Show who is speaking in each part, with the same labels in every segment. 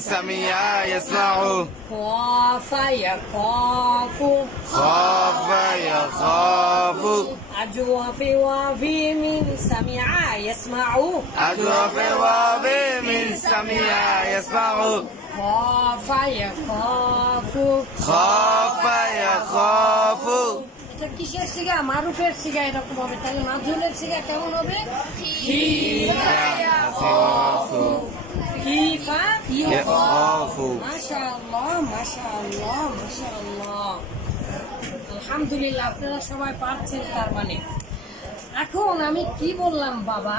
Speaker 1: سمع يسمع
Speaker 2: خاف يخاف
Speaker 1: خاف يخاف
Speaker 2: أجوف وفي من سمع يسمع
Speaker 1: أجرف واب من سمع يسمع
Speaker 2: خاف يخاف
Speaker 1: خاف يخاف
Speaker 2: এটা কিসের সিগা মারুফের সিগা এরকম হবে তাহলে মাঝুলের সিগা কেমন হবে
Speaker 1: يخاف
Speaker 2: কিফা
Speaker 1: يخاف
Speaker 2: মাশাআল্লাহ মাশাআল্লাহ মাশাআল্লাহ আলহামদুলিল্লাহ আপনারা সবাই পারছেন তার মানে এখন আমি কি বললাম বাবা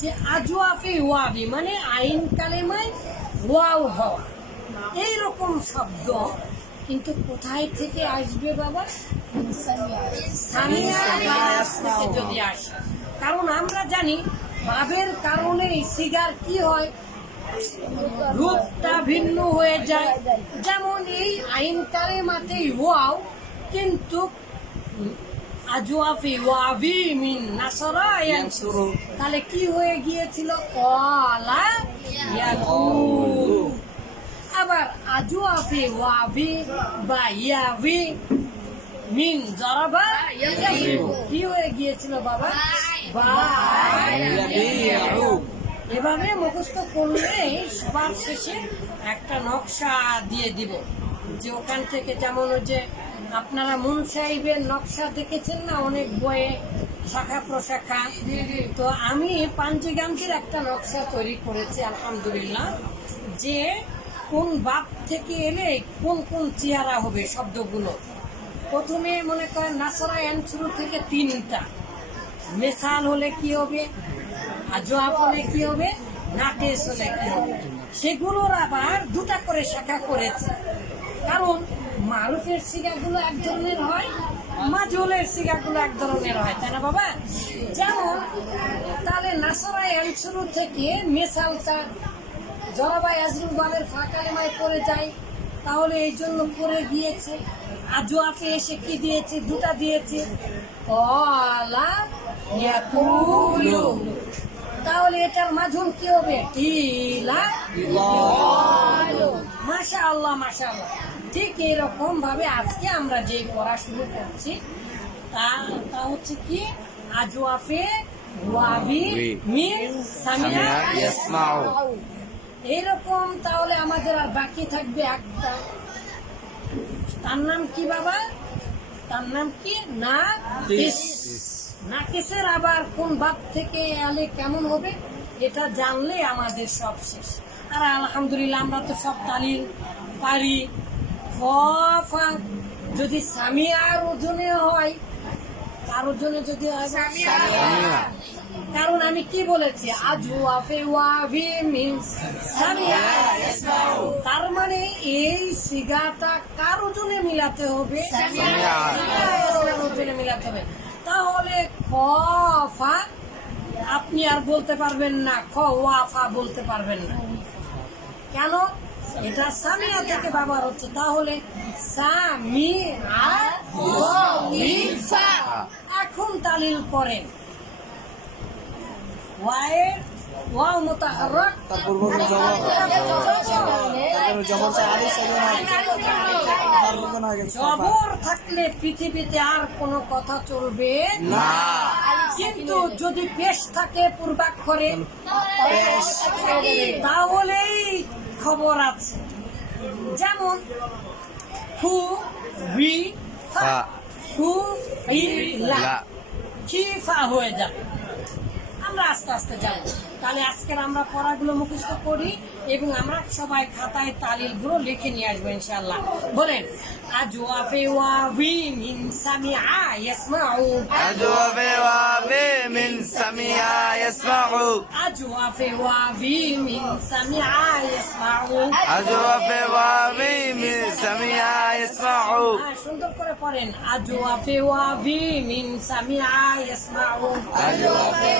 Speaker 2: যে আজওয়াফি ওয়াবি মানে আইন কালেমায় ওয়াও হওয়া এইরকম শব্দ কিন্তু কোথায় থেকে আসবে বাবা সামিয়া গাছ থেকে যদি আসে কারণ আমরা জানি বাবের কারণে সিগার কি হয় রূপটা ভিন্ন হয়ে যায়। যেমন এই আইন কালেমাতে ওয়াও কিন্তু আজওয়াফি ওয়াবি মিন নাসরা ইয়ানসুরু। তাহলে কি হয়ে গিয়েছিল? কলা ইয়াকুলু। আবার আজওয়াফি ওয়াবি বা ইয়াবি মিন জরাবা কি হয়ে গিয়েছিল বাবা? বা এভাবে মুখস্থ করলে সবার শেষে একটা নকশা দিয়ে দিব। যে ওখান থেকে যেমন ওই যে আপনারা মুন সাহেবের নকশা দেখেছেন না? অনেক বইয়ে শাখা প্রশাখা। তো আমি পাঞ্জিগান্তির একটা নকশা তৈরি করেছি, আলহামদুলিল্লাহ, যে কোন বাপ থেকে এলে কোন কোন চেহারা হবে শব্দগুলো। প্রথমে মনে করেন নাসারা অ্যান্সুরু থেকে তিনটা। মেসাল হলে কি হবে? আজোয়াব হলে কি হবে? নাটেস হলে কি হবে সেগুলোর আবার দুটা করে শাখা করেছে। কারণ মারুফের সিগাগুলো এক ধরনের হয় মাজুলের সিগাগুলো এক ধরনের হয়, তাই না বাবা? যেমন তাহলে নাসারাই অঞ্চল থেকে মেসালটা জরাবাই আজরুল বালের ফাঁকালেমায় পড়ে যায়, তাহলে এই জন্য পড়ে গিয়েছে। আজোয়াফে এসে কি দিয়েছে? দুটা দিয়েছে। কলা ইয়াকুলু তাহলে এটার মাঝুম কি হবে? টিলা মাসা আল্লাহ মাসা আল্লাহ ঠিক এরকম ভাবে আজকে আমরা যে পড়া শুরু করছি তা তা হচ্ছে কি?
Speaker 1: আজুয়াফে
Speaker 2: এইরকম তাহলে আমাদের আর বাকি থাকবে একটা। তার নাম কি বাবা? তার নাম কি? না নাকেশের আবার কোন ভাব থেকে এলে কেমন হবে এটা জানলে আমাদের সব শেষ। আর আলহামদুলিল্লাহ আমরা তো সব তালি পারি। যদি স্বামী আর ওজনে হয় তার ওজনে যদি কারণ আমি কি বলেছি? আজু আফে ওয়াভি মিনস তার মানে এই সিগাটা কার ওজনে মিলাতে হবে? ওজনে মিলাতে হবে। তাহলে খফা আপনি আর বলতে পারবেন না, খ ওয়াফা বলতে পারবেন না। কেন? এটা সামিয়া থেকে ব্যবহার হচ্ছে। তাহলে এখন তালিল করেন। ওয়ায়ের ওয়াও
Speaker 3: বলব জবর
Speaker 2: থাকলে পৃথিবীতে আর কোনো কথা চলবে
Speaker 1: না।
Speaker 2: কিন্তু যদি পেশ থাকে পূর্বাক্ষরে তাহলেই খবর আছে। যেমন
Speaker 1: ফা
Speaker 2: হু ই লা।
Speaker 1: লা।
Speaker 2: খিফা হয়ে যাবে? আমরা আস্তে আস্তে যাব। তাহলে আজকের আমরা পড়াগুলো মুখস্থ করি এবং আমরা সবাই খাতায় তালিলগুলো লিখে নিয়ে আসব ইনশাল্লাহ বলেন আজওয়াফে ওয়া বি মিন
Speaker 1: ওয়া বি মিন সামিআ ইয়াসমাউ।
Speaker 2: আজওয়াফে ওয়া বি মিন সামিআ ইয়াসমাউ।
Speaker 1: আজওয়াফে মিন
Speaker 2: হ্যাঁ, সুন্দর করে পড়েন। আজওয়াফে ওয়া বি মিন সামিআ ইয়াসমাউ।
Speaker 1: আজওয়াফে